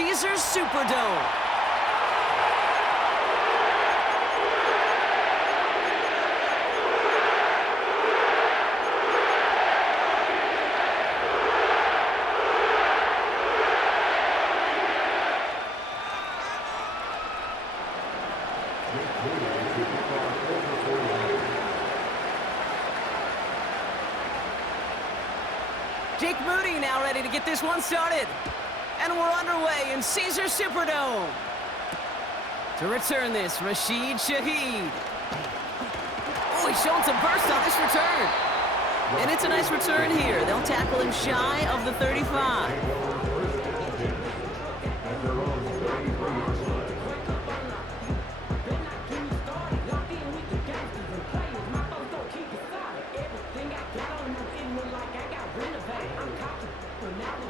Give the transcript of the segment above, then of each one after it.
Caesars Superdome. Jake Moody now ready to get this one started. And we're underway in Caesars Superdome. To return this, Rashid Shaheed. Oh, he's showing some burst on this return. And it's a nice return here. They'll tackle him shy of the 35.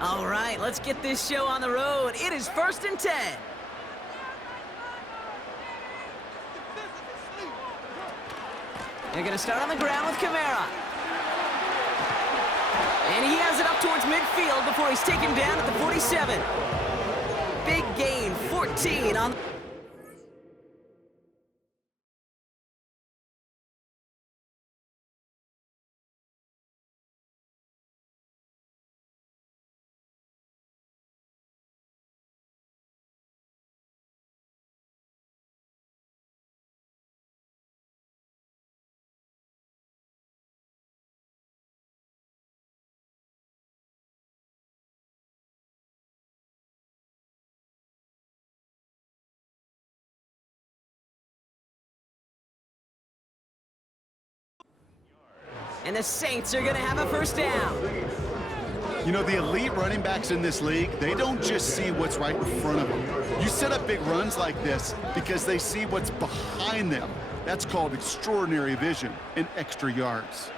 All right, let's get this show on the road. It is 1st and 10. They're going to start on the ground with Kamara. And he has it up towards midfield before he's taken down at the 47. Big gain, 14 on... And the Saints are going to have a first down. You know, the elite running backs in this league, they don't just see what's right in front of them. You set up big runs like this because they see what's behind them. That's called extraordinary vision and extra yards.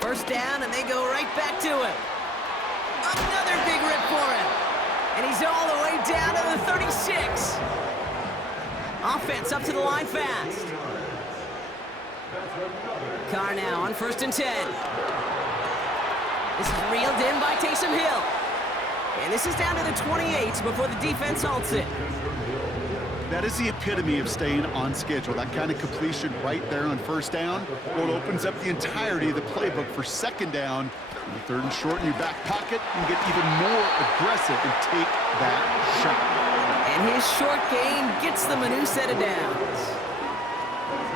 First down, and they go right back to it. Another big rip for him. And he's all the way down to the 36. Offense up to the line fast. Carr now on 1st and 10. This is reeled in by Taysom Hill. And this is down to the 28 before the defense halts it. That is the epitome of staying on schedule. That kind of completion right there on 1st down. Well, it opens up the entirety of the playbook for 2nd down. On 3rd and short in your back pocket, you get even more aggressive and take that shot. And his short gain gets them a new set of downs.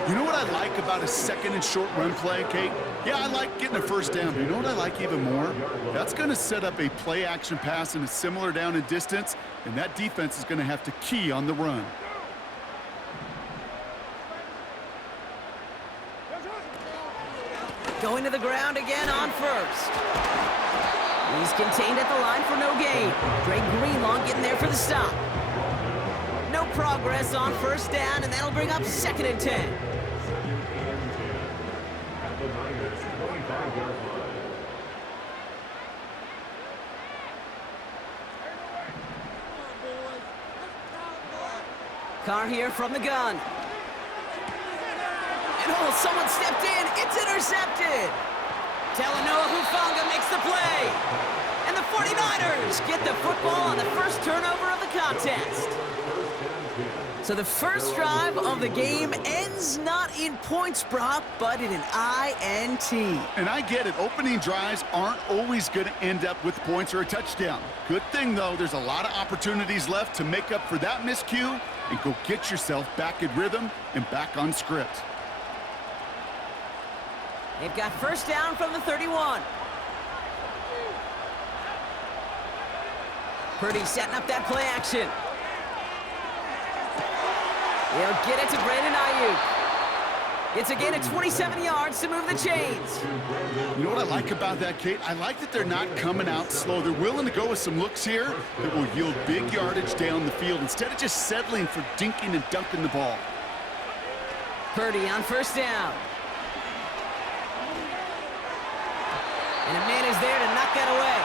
You know what I like about a 2nd and short run play, Kate? Yeah, I like getting a 1st down, but you know what I like even more? That's going to set up a play-action pass in a similar down and distance, and that defense is going to have to key on the run. Going to the ground again on 1st. He's contained at the line for no gain. Greg Greenlaw getting there for the stop. No progress on 1st down, and that'll bring up 2nd and 10. Carr here from the gun. And oh, someone stepped in. It's intercepted. Talanoa Hufanga makes the play. And the 49ers get the football on the first turnover of the contest. So the first drive of the game ends not in points, Brock, but in an INT. And I get it. Opening drives aren't always going to end up with points or a touchdown. Good thing, though, there's a lot of opportunities left to make up for that miscue and go get yourself back in rhythm and back on script. They've got 1st down from the 31. Purdy setting up that play action. He'll get it to Brandon Ayuk. It's a gain of 27 yards to move the chains. You know what I like about that, Kate? I like that they're not coming out slow. They're willing to go with some looks here that will yield big yardage down the field instead of just settling for dinking and dunking the ball. Purdy on 1st down. And a man is there to knock that away.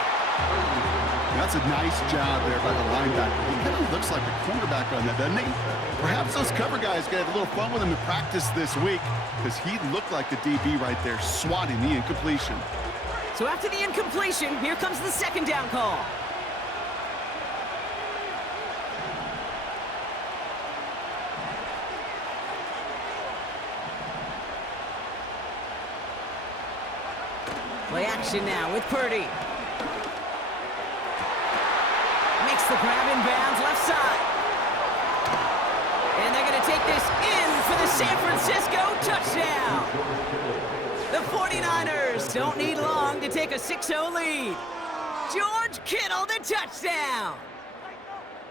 That's a nice job there by the linebacker. He kind of looks like a quarterback on that, doesn't he? Perhaps those cover guys going to have a little fun with him in practice this week because he looked like the DB right there swatting the incompletion. So after the incompletion, here comes the 2nd down call. Play action now with Purdy. Makes the grab in bounds left side. And they're going to take this in for the San Francisco touchdown. The 49ers don't need long to take a 6-0 lead. George Kittle, the touchdown.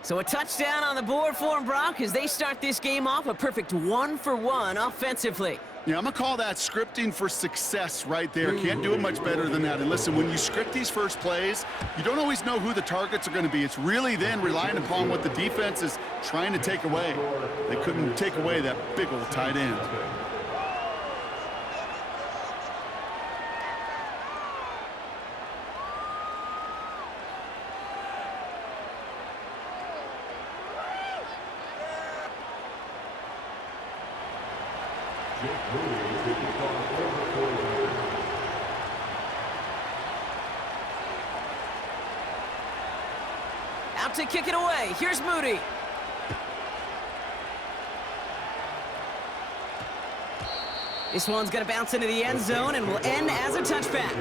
So a touchdown on the board for them, Brock, as they start this game off a perfect 1-for-1 offensively. Yeah, I'm going to call that scripting for success right there. Can't do it much better than that. And listen, when you script these first plays, you don't always know who the targets are going to be. It's really then relying upon what the defense is trying to take away. They couldn't take away that big old tight end. Out to kick it away. Here's Moody. This one's going to bounce into the end zone and will end as a touchback.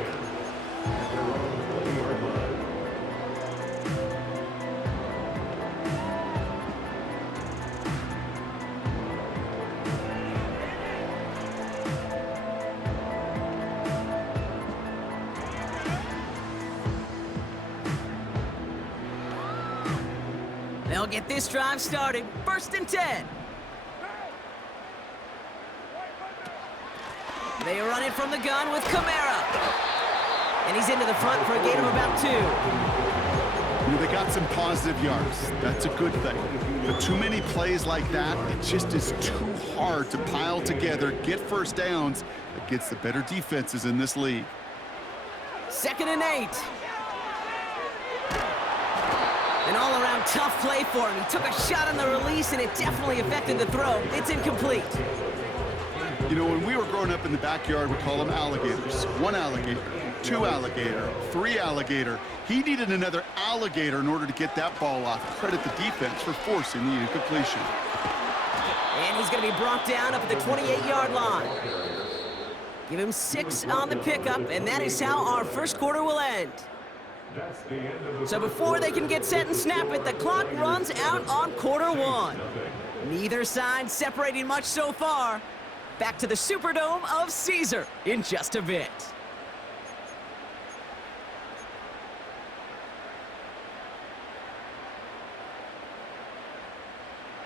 They'll get this drive started. 1st and 10. They run it from the gun with Kamara. And he's into the front for a gain of about 2. You know, they got some positive yards. That's a good thing. But too many plays like that, it just is too hard to pile together, get first downs against the better defenses in this league. 2nd and 8. An all-around tough play for him. He took a shot on the release, and it definitely affected the throw. It's incomplete. You know, when we were growing up in the backyard, we call them alligators. 1 alligator, 2 alligator, 3 alligator. He needed another alligator in order to get that ball off. Credit the defense for forcing the incompletion. And he's going to be brought down up at the 28-yard line. Give him 6 on the pickup, and that is how our first quarter will end. So before they can get set and snap it, the clock runs out on quarter 1. Neither side separating much so far. Back to the Superdome of Caesar in just a bit.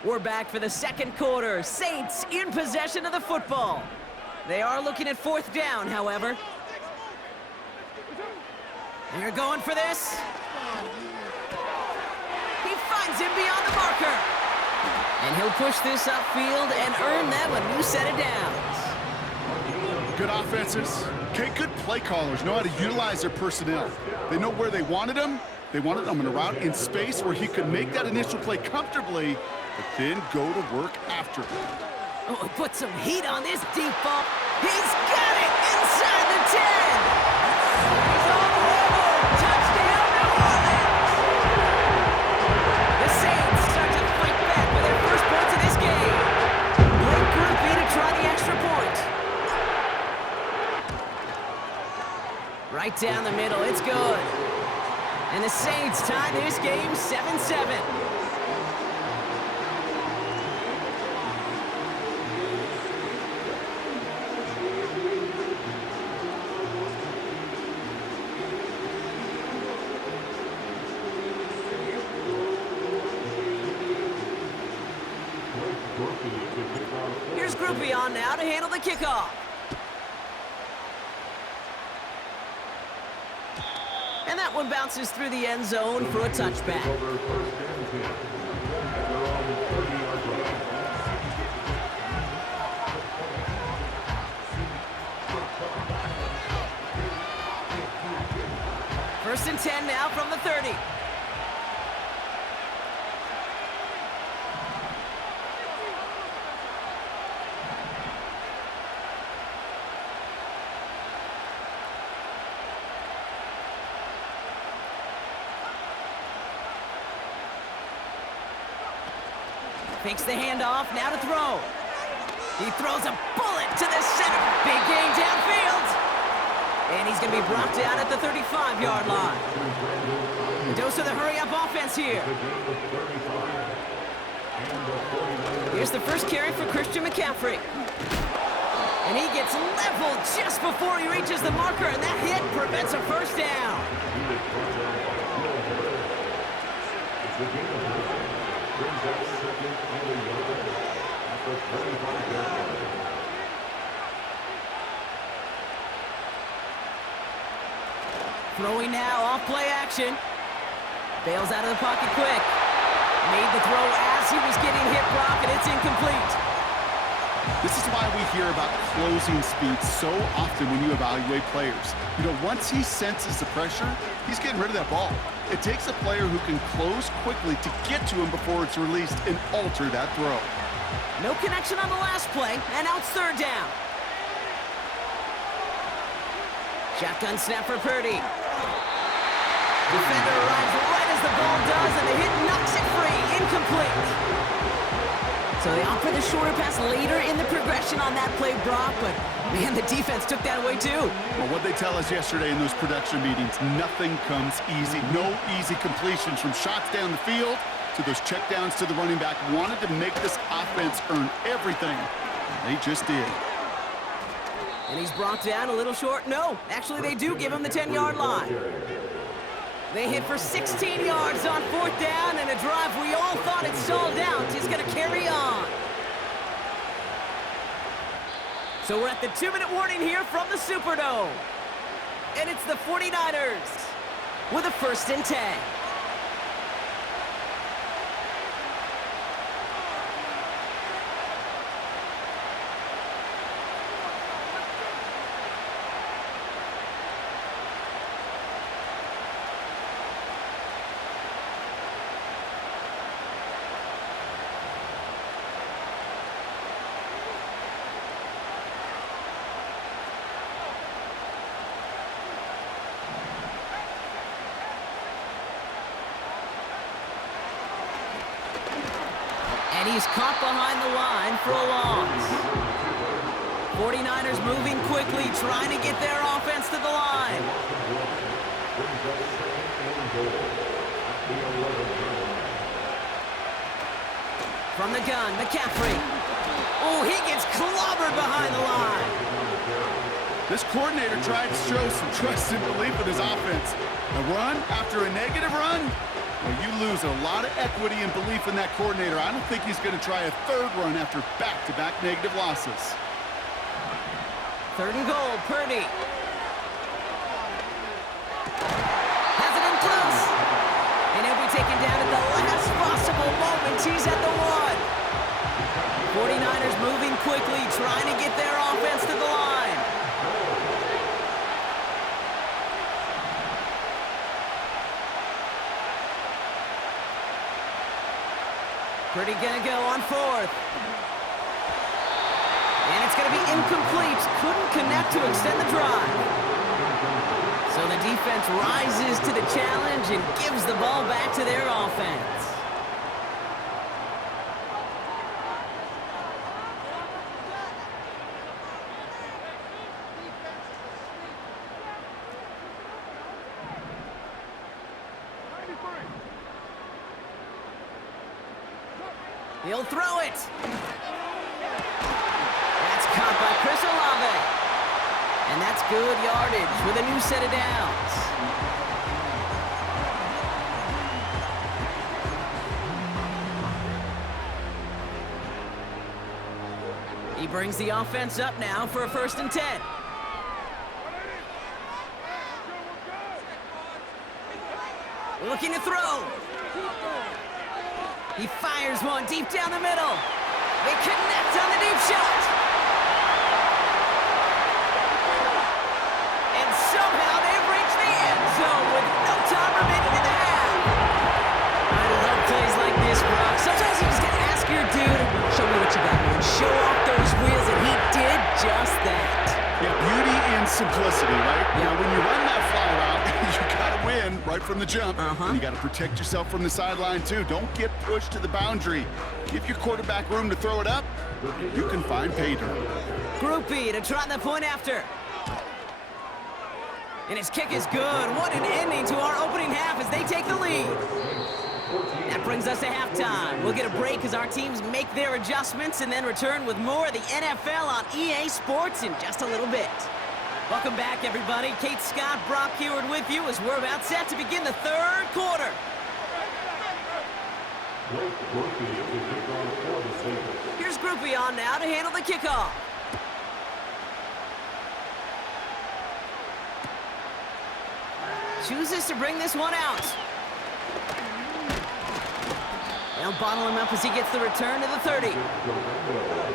We're back for the second quarter. Saints in possession of the football. They are looking at 4th down, however. They're going for this. He finds him beyond the marker. And he'll push this upfield and earn them a new set of downs. Good offenses. Okay, good play callers know how to utilize their personnel. They know where they wanted them. They wanted them in a route in space where he could make that initial play comfortably, but then go to work after. Oh, he put some heat on this deep ball. He's got it inside the 10. He's on the road. Touchdown, New Orleans. The Saints start to fight back with their first points of this game. Great groupie to try the extra point. Right down the middle, it's good. And the Saints tie this game 7-7. Here's Groupie on now to handle the kickoff. And that one bounces through the end zone for a touchback. First and 10 now from the 30. Fakes the handoff, now to throw. He throws a bullet to the center. Big gain downfield. And he's going to be brought down at the 35-yard line. A dose of the hurry-up offense here. Here's the first carry for Christian McCaffrey. And he gets leveled just before he reaches the marker, and that hit prevents a first down. Throwing now, off play action. Bails out of the pocket quick. Made the throw as he was getting hit, Brock, and it's incomplete. This is why we hear about closing speed so often when you evaluate players. You know, once he senses the pressure, he's getting rid of that ball. It takes a player who can close quickly to get to him before it's released and alter that throw. No connection on the last play, and now it's third down. Shotgun snap for Purdy. Defender arrives right as the ball does, and the hit knocks it free. Incomplete. So they opt for the shorter pass later in the progression on that play, Brock, but man, the defense took that away too. Well, what they tell us yesterday in those production meetings, nothing comes easy. No easy completions from shots down the field to those checkdowns to the running back. Wanted to make this offense earn everything. They just did. And he's brought down a little short. No, actually they do give him the 10-yard line. They hit for 16 yards on fourth down, and a drive we all thought had stalled out is going to carry on. So we're at the 2-minute warning here from the Superdome. And it's the 49ers with a 1st and 10. And he's caught behind the line for a loss. 49ers moving quickly, trying to get their offense to the line. From the gun, McCaffrey. Oh, he gets clobbered behind the line. This coordinator tried to show some trust and belief in his offense. A run after a negative run? Well, you lose a lot of equity and belief in that coordinator. I don't think he's going to try a third run after back-to-back negative losses. 3rd and goal, Purdy. Has it in close. And he'll be taken down at the last possible moment. He's at the 1. 49ers moving quickly, trying to get their offense to the line. Purdy gonna go on 4th. And it's gonna be incomplete. Couldn't connect to extend the drive. So the defense rises to the challenge and gives the ball back to their offense. He'll throw it. That's caught by Chris Olave. And that's good yardage with a new set of downs. He brings the offense up now for a 1st and 10. Looking to throw. He fires one deep down the middle. They connect on the deep shot. And somehow they've reached the end zone with no time remaining in the half. I love plays like this, Brock. Sometimes you just gotta ask your dude, show me what you got, man. Show off those wheels, and he did just that. Yeah, beauty and simplicity, right? Yeah. Now, when you run that fly route, you gotta win right from the jump. And you gotta protect yourself from the sideline, too. Don't get pushed to the boundary. Give your quarterback room to throw it up. You can find pay dirt. Group B to try the point after. And his kick is good. What an ending to our opening half as they take the lead. That brings us to halftime. We'll get a break as our teams make their adjustments and then return with more of the NFL on EA Sports in just a little bit. Welcome back, everybody. Kate Scott, Brock Heward with you as we're about set to begin the third quarter. Here's Groupie on now to handle the kickoff. Chooses to bring this one out. They'll bottle him up as he gets the return to the 30.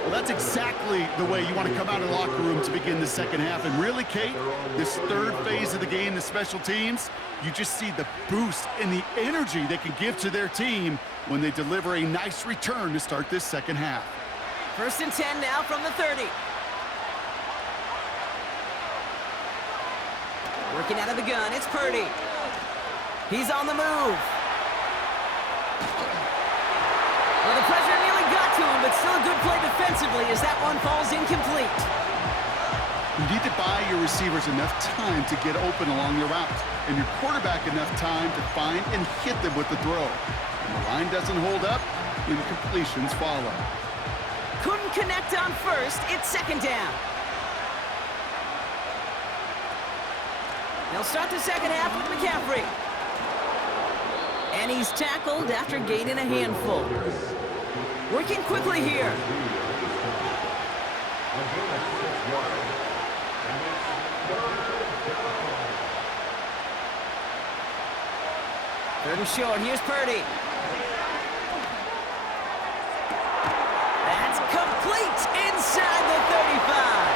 Well, that's exactly the way you want to come out of the locker room to begin the second half. And really, Kate, this third phase of the game, the special teams, you just see the boost and the energy they can give to their team when they deliver a nice return to start this second half. 1st and 10 now from the 30. Working out of the gun, it's Purdy. He's on the move. Well, the pressure nearly got to him, but still a good play defensively as that one falls incomplete. You need to buy your receivers enough time to get open along the route, and your quarterback enough time to find and hit them with the throw. When the line doesn't hold up, incompletions follow. Couldn't connect on first, it's 2nd down. They'll start the second half with McCaffrey. And he's tackled after gaining a handful. Working quickly here. Third and short, here's Purdy. That's complete inside the 35.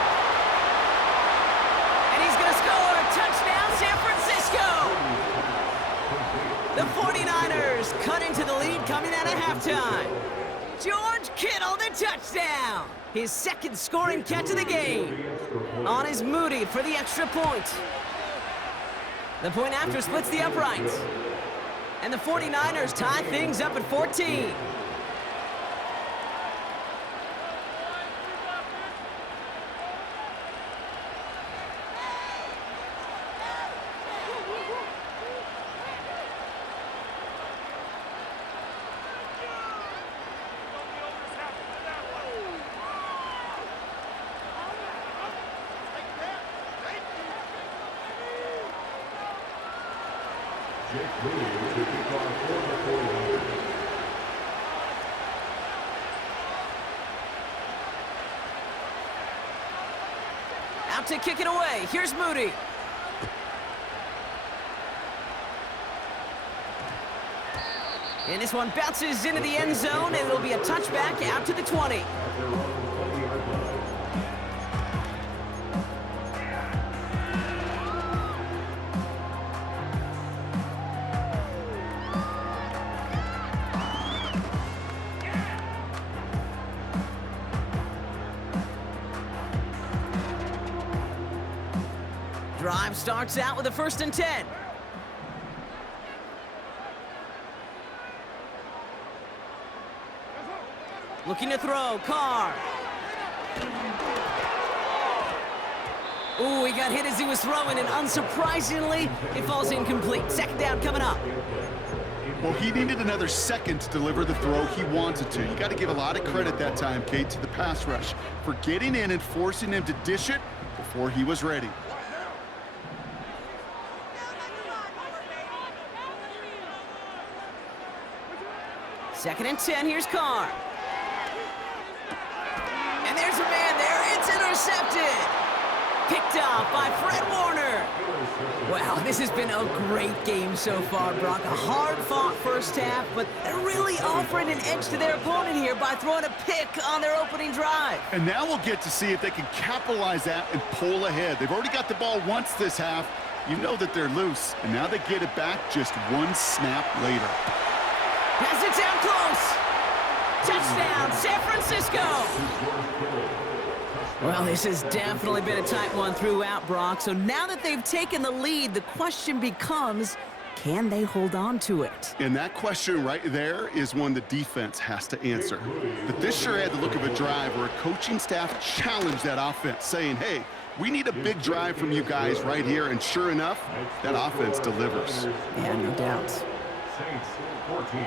And he's going to score. Touchdown, San Francisco. The 49ers cut into the lead coming out of halftime. George Kittle, the touchdown. His 2nd scoring catch of the game. On is Moody for the extra point. The point after splits the uprights. And the 49ers tie things up at 14. Out to kick it away. Here's Moody. And this one bounces into the end zone, and it'll be a touchback out to the 20. Drive starts out with a 1st and 10. Looking to throw, Carr. Ooh, he got hit as he was throwing, and unsurprisingly, it falls incomplete. 2nd down coming up. Well, he needed another second to deliver the throw he wanted to. You got to give a lot of credit that time, Kate, to the pass rush for getting in and forcing him to dish it before he was ready. 2nd and 10, here's Carr. And there's a man there, it's intercepted. Picked off by Fred Warner. Wow, this has been a great game so far, Brock. A hard-fought first half, but they're really offering an edge to their opponent here by throwing a pick on their opening drive. And now we'll get to see if they can capitalize that and pull ahead. They've already got the ball once this half. You know that they're loose, and now they get it back just one snap later. Has it down close. Touchdown, San Francisco. Well, this has definitely been a tight one throughout, Brock. So now that they've taken the lead, the question becomes, can they hold on to it? And that question right there is one the defense has to answer. But this sure had the look of a drive where a coaching staff challenged that offense, saying, hey, we need a big drive from you guys right here, and sure enough, that offense delivers. Yeah, no doubt. Saints 14.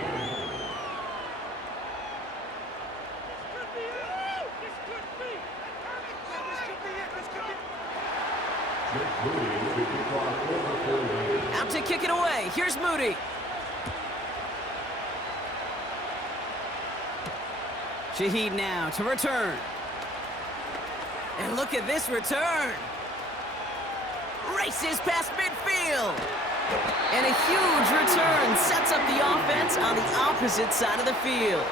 Out to kick it away. Here's Moody. Shaheed now to return. And look at this return. Races past midfield. And a huge return sets up the offense on the opposite side of the field.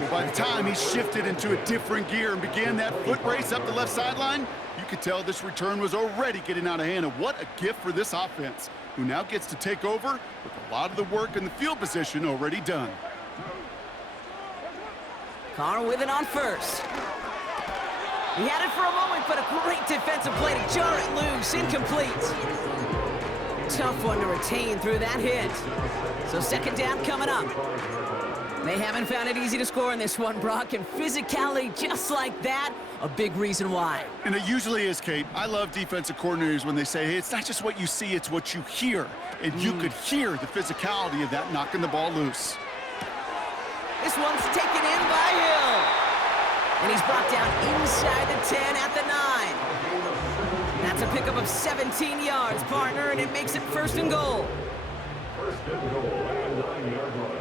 Well, by the time he shifted into a different gear and began that foot race up the left sideline, you could tell this return was already getting out of hand. And what a gift for this offense, who now gets to take over with a lot of the work and the field position already done. Carr with it on first. He had it for a moment, but a great defensive play to jar it loose. Incomplete. Tough one to retain through that hit. So second down coming up. They haven't found it easy to score in this one, Brock, and physicality just like that, a big reason why. And it usually is, Kate. I love defensive coordinators when they say, hey, it's not just what you see, it's what you hear. And you could hear the physicality of that knocking the ball loose. This one's taken in by Hill. And he's brought down inside the 10 at the 9. That's a pickup of 17 yards, partner, and it makes it first and goal. First and goal and 9-yard line.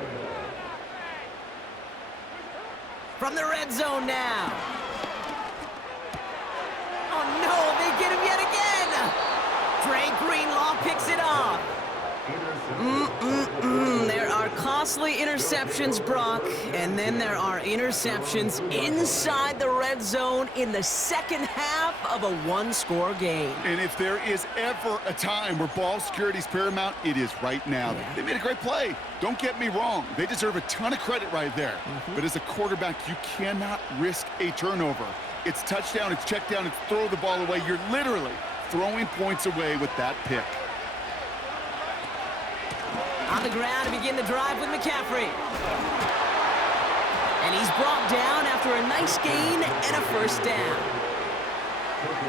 From the red zone now. Oh, no, they get him yet again. Dre Greenlaw picks it off. There are costly interceptions, Brock, and then there are interceptions inside the red zone in the second half of a one-score game. And if there is ever a time where ball security is paramount, it is right now. Yeah. They made a great play. Don't get me wrong. They deserve a ton of credit right there. But as a quarterback, you cannot risk a turnover. It's touchdown, it's check down, it's throw the ball away. You're literally throwing points away with that pick. On the ground to begin the drive with McCaffrey. And he's brought down after a nice gain and a first down.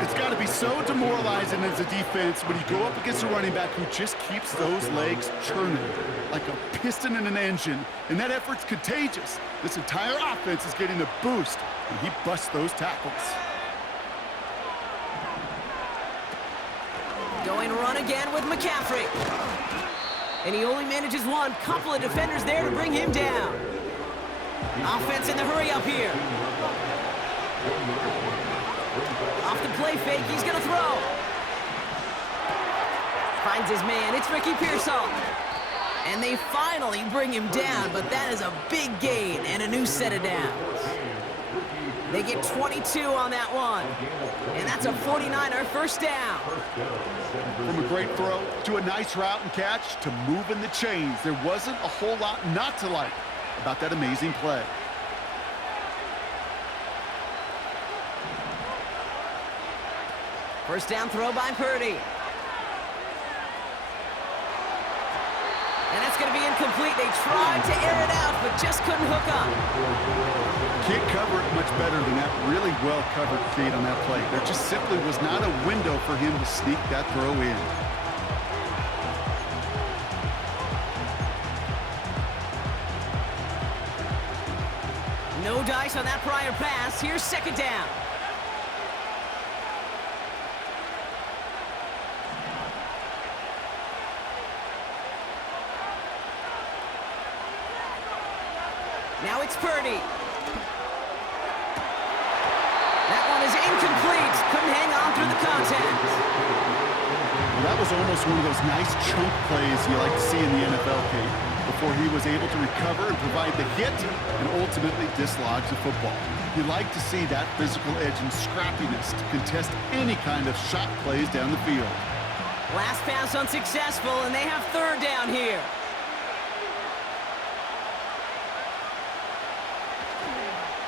It's got to be so demoralizing as a defense when you go up against a running back who just keeps those legs churning like a piston in an engine, and that effort's contagious. This entire offense is getting a boost, and he busts those tackles. Going run again with McCaffrey. And he only manages one. Couple of defenders there to bring him down. Offense in the hurry up here. Off the play fake, he's going to throw. Finds his man, it's Ricky Pearsall. And they finally bring him down, but that is a big gain and a new set of downs. They get 22 on that one. And that's a 49er first down. From a great throw to a nice route and catch to moving the chains, there wasn't a whole lot not to like about that amazing play. First down throw by Purdy. And that's going to be incomplete. They tried to air it out, but just couldn't hook up. Can't cover it much better than that really well-covered feed on that play. There just simply was not a window for him to sneak that throw in. No dice on that prior pass. Here's second down. Now it's Purdy. That one is incomplete. Couldn't hang on through the contact. Well, that was almost one of those nice chunk plays you like to see in the NFL, Kate, before he was able to recover and provide the hit and ultimately dislodge the football. You like to see that physical edge and scrappiness to contest any kind of shot plays down the field. Last pass unsuccessful, and they have third down here.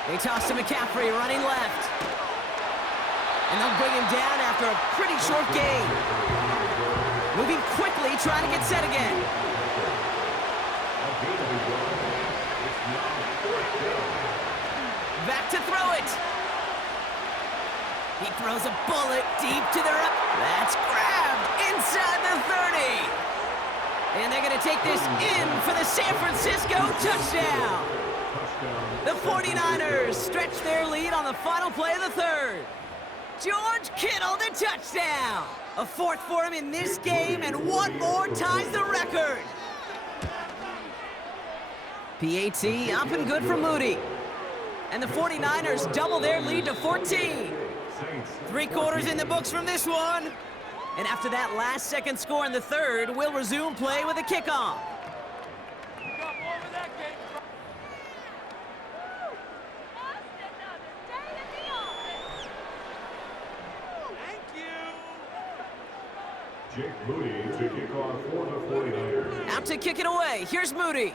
They toss to McCaffrey, running left. And they'll bring him down after a pretty short gain. Moving quickly, trying to get set again. Back to throw it. He throws a bullet deep to the right. That's grabbed inside the 30. And they're going to take this in for the San Francisco touchdown. The 49ers stretch their lead on the final play of the third. George Kittle, the touchdown. A fourth for him in this game, and one more ties the record. PAT up and good for Moody. And the 49ers double their lead to 14. 3 quarters in the books from this one. And after that last-second score in the third, we'll resume play with a kickoff. Jake Moody to kick off for the 49ers. Out to kick it away. Here's Moody.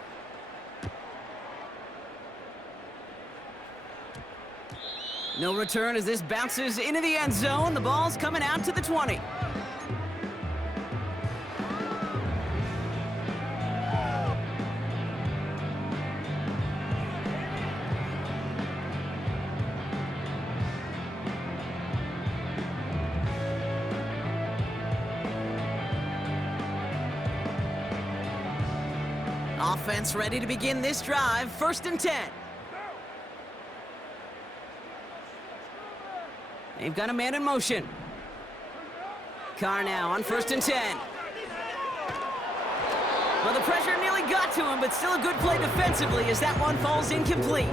No return as this bounces into the end zone. The ball's coming out to the 20. Offense ready to begin this drive. 1st and 10. They've got a man in motion. Carr now on 1st and 10. Well, the pressure nearly got to him, but still a good play defensively as that one falls incomplete.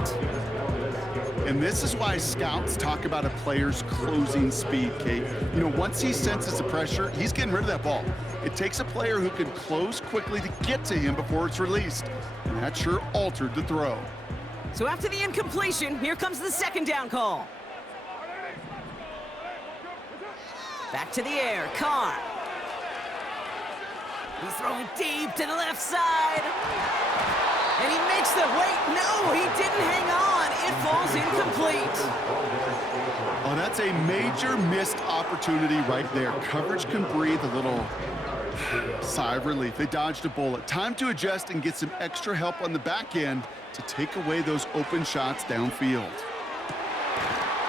And this is why scouts talk about a player's closing speed, Kate. You know, once he senses the pressure, he's getting rid of that ball. It takes a player who can close quickly to get to him before it's released. And that sure altered the throw. So after the incompletion, here comes the 2nd down call. Back to the air, Carr. He's throwing deep to the left side. And he makes the, wait, no, he didn't hang on. It falls incomplete. Oh, that's a major missed opportunity right there. Coverage can breathe a little sigh of relief. They dodged a bullet. Time to adjust and get some extra help on the back end to take away those open shots downfield.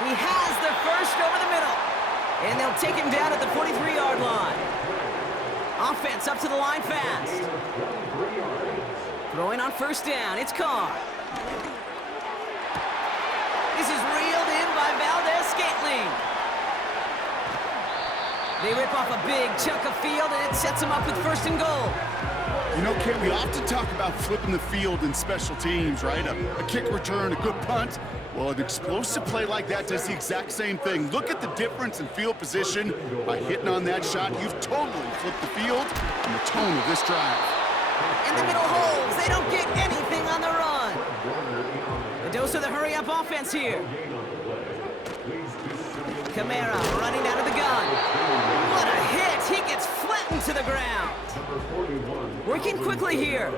He has the first over the middle. And they'll take him down at the 43-yard line. Offense up to the line fast. Throwing on 1st down, it's Carr. This is reeled in by Valdez-Scantling. They rip off a big chunk of field, and it sets them up with 1st and goal. You know, Kate, we often talk about flipping the field in special teams, right? A kick return, a good punt. Well, an explosive play like that does the exact same thing. Look at the difference in field position. By hitting on that shot, you've totally flipped the field and the tone of this drive. In the middle holes, they don't get anything on the run. A dose of the hurry-up offense here. Kamara running out of the gun. What a hit! He gets flattened to the ground. Working quickly here.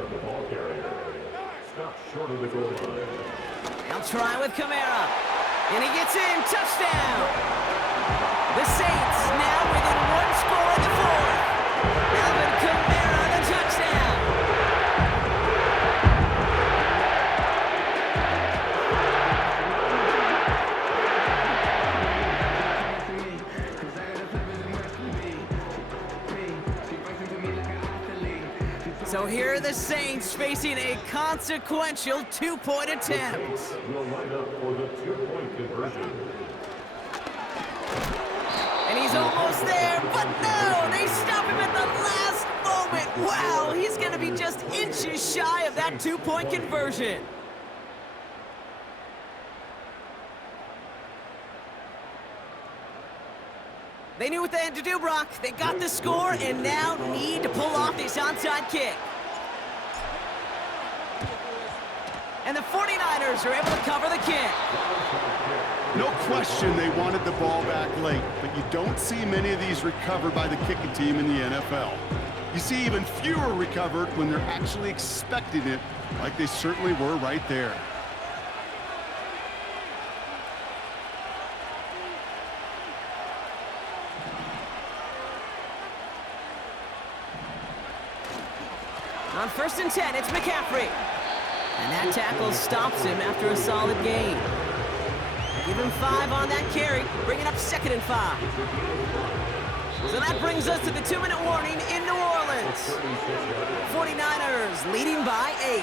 They'll try with Kamara. And he gets in. Touchdown! The Saints now within 1 score in the 4th. Alvin Kamara, the touchdown. So here are the Saints facing a consequential 2-point attempt. Will line up for the 2-point conversion. And he's almost there, but no! They stop him at the last moment. Wow, he's going to be just inches shy of that 2-point conversion. They knew what they had to do, Brock. They got the score and now need to pull off this onside kick. And the 49ers are able to cover the kick. No question they wanted the ball back late, but you don't see many of these recovered by the kicking team in the NFL. You see even fewer recovered when they're actually expecting it, like they certainly were right there. On 1st and 10, it's McCaffrey. And that tackle stops him after a solid gain. Give him 5 on that carry, bringing up 2nd and 5. So that brings us to the 2-minute warning in New Orleans. 49ers leading by 8.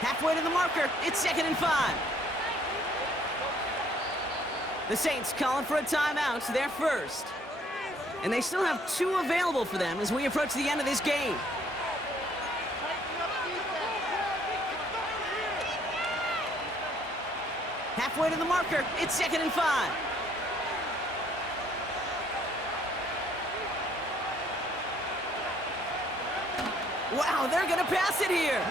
Halfway to the marker, it's 2nd and 5. The Saints calling for a timeout, their first. And they still have 2 available for them as we approach the end of this game. Halfway to the marker, it's 2nd and 5. Wow, they're gonna pass it here.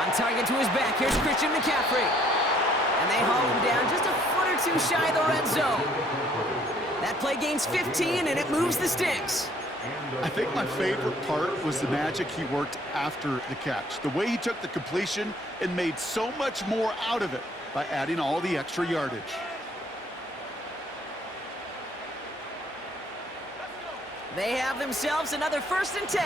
On target to his back, here's Christian McCaffrey. And they haul him down just a foot or 2 shy of the red zone. That play gains 15, and it moves the sticks. I think my favorite part was the magic he worked after the catch. The way he took the completion and made so much more out of it by adding all the extra yardage. They have themselves another 1st and 10.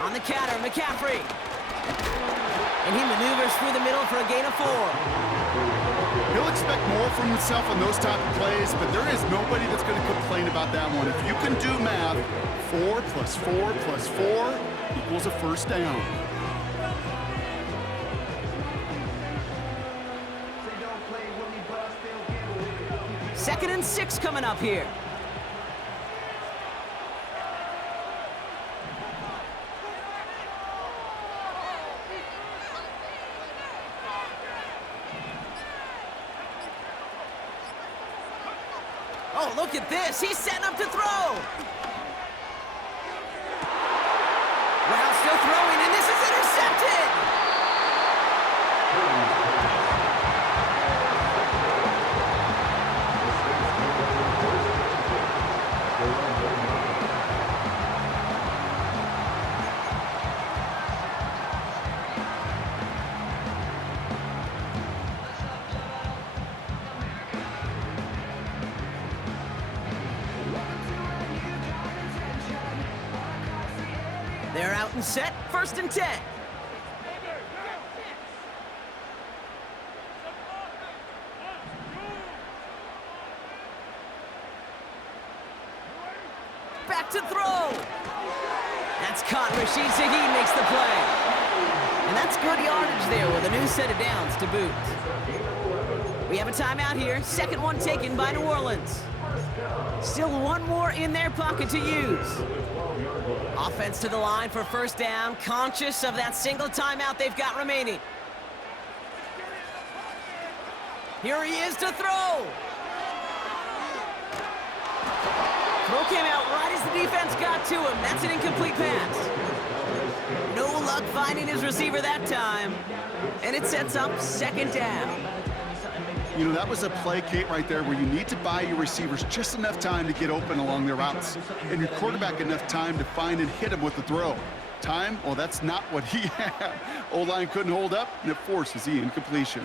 On the counter, McCaffrey. And he maneuvers through the middle for a gain of 4. He'll expect more from himself on those type of plays, but there is nobody that's going to complain about that one. If you can do math, 4 plus 4 plus 4 equals a 1st down. Second and 6 coming up here. Oh, look at this. He's setting up to throw. Well, still throwing, and this is intercepted. They're out and set, 1st and 10. Back to throw. That's caught. Rashid Shaheed makes the play. And that's good yardage there with a new set of downs to boot. We have a timeout here. 2nd one taken by New Orleans. Still 1 more in their pocket to use. Offense to the line for 1st down, conscious of that single timeout they've got remaining. Here he is to throw. Throw came out right as the defense got to him. That's an incomplete pass. No luck finding his receiver that time. And it sets up 2nd down. You know, that was a play, Kate, right there where you need to buy your receivers just enough time to get open along their routes, and your quarterback enough time to find and hit him with the throw. Time? Well, that's not what he had. O-line couldn't hold up, and it forces the incompletion.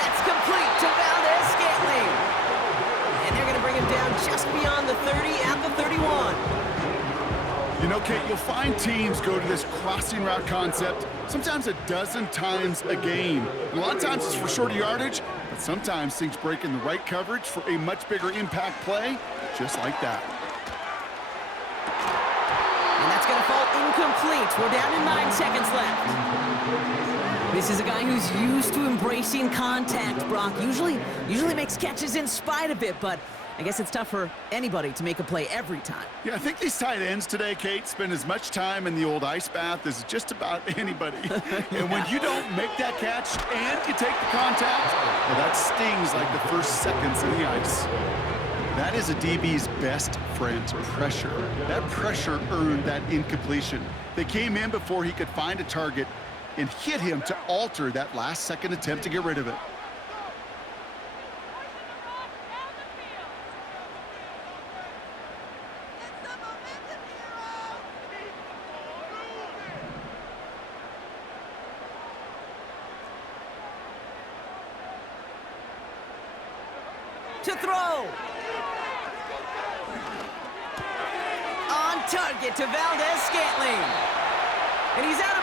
That's complete to Valdez-Scantling. And they're going to bring him down just beyond the 30 at the 31. You know, Kate, you'll find teams go to this crossing route concept sometimes a dozen times a game. And a lot of times it's for shorter yardage, but sometimes things break in the right coverage for a much bigger impact play, just like that. And that's going to fall incomplete. We're down to 9 seconds left. This is a guy who's used to embracing contact, Brock. Usually makes catches in spite of it, but I guess it's tough for anybody to make a play every time. Yeah, I think these tight ends today, Kate, spend as much time in the old ice bath as just about anybody. And when you don't make that catch and you take the contact, well, that stings like the first seconds in the ice. That is a DB's best friend, pressure. That pressure earned that incompletion. They came in before he could find a target and hit him to alter that last-second attempt to get rid of it. To throw. On target to Valdez-Scantling. And he's out of bounds.